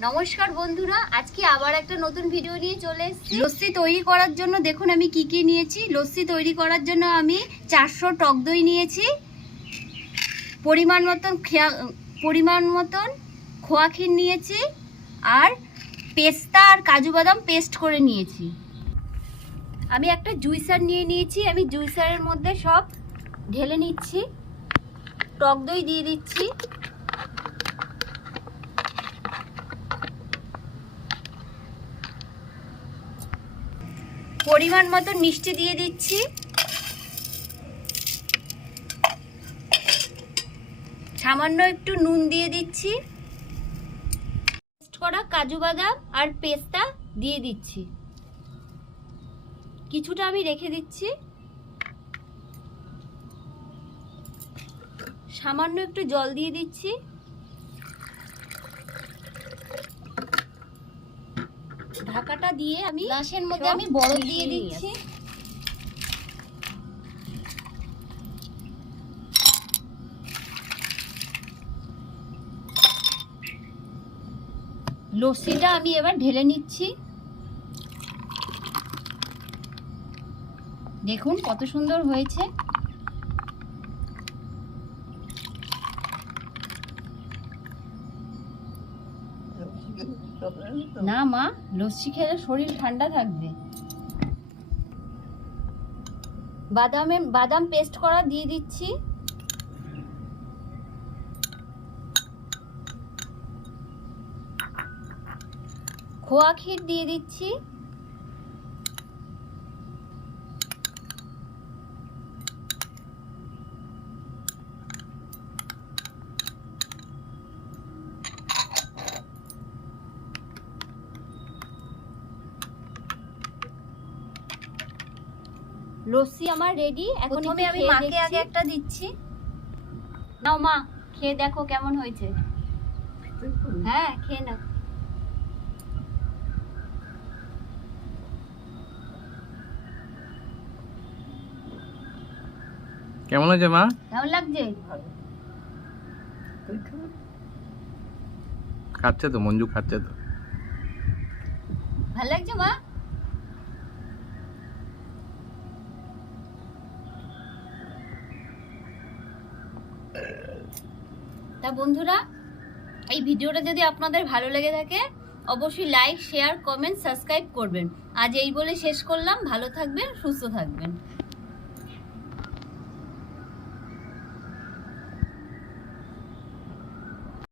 নমস্কার বন্ধুরা, আজকে আবার একটা নতুন ভিডিও নিয়ে চলে এসেছি। লস্যি তৈরি করার জন্য দেখুন আমি কি কি নিয়েছি। লস্যি তৈরি করার জন্য আমি চারশো টক দই নিয়েছি। পরিমাণ মতন খেয়া- পরিমাণ মতন খোয়া ক্ষীর নিয়েছি আর পেস্তা আর কাজু বাদাম পেস্ট করে নিয়েছি। আমি একটা জুইসার নিয়ে নিয়েছি, আমি জুইসারের মধ্যে সব ঢেলে নিচ্ছি। টক দই দিয়ে দিচ্ছি। পরিমাণ মতো মিষ্টি দিয়ে দিচ্ছি। সামান্য একটু নুন দিয়ে দিচ্ছি। পেস্ট করা কাজু বাদাম আর পেস্তা দিয়ে দিচ্ছি। কিছুটা আমি রেখে দিচ্ছি। সামান্য একটু জল দিয়ে দিচ্ছি। ঢাকাটা দিয়ে আমি গ্লাসের মধ্যে আমি বরফ দিয়ে দিচ্ছি। লস্যিটা আমি এবার ঢেলে নিচ্ছি। দেখুন কত সুন্দর হয়েছে। না, মা, লস্যি খেলে শরীর ঠান্ডা থাকবে। বাদামে, বাদাম পেস্ট করা দিয়ে দিচ্ছি। খোয়া ক্ষীর দিয়ে দিচ্ছি। লস্যি আমার রেডি এখন প্রথমে আমি আমি মাকে আগে একটা দিচ্ছি। নাও মা খেয়ে দেখো কেমন হয়েছে। হ্যাঁ খেয়ে নাও। কেমন হয়েছে মা? কেমন লাগছে? খাচ্ছে তো মঞ্জু খাচ্ছে তো। ভালো লাগছে মা? তা বন্ধুরা, এই ভিডিওটা যদি আপনাদের ভালো লেগে থাকে, অবশ্যই লাইক শেয়ার কমেন্ট সাবস্ক্রাইব করবেন। আজ এই বলে শেষ করলাম। ভালো থাকবেন, সুস্থ থাকবেন।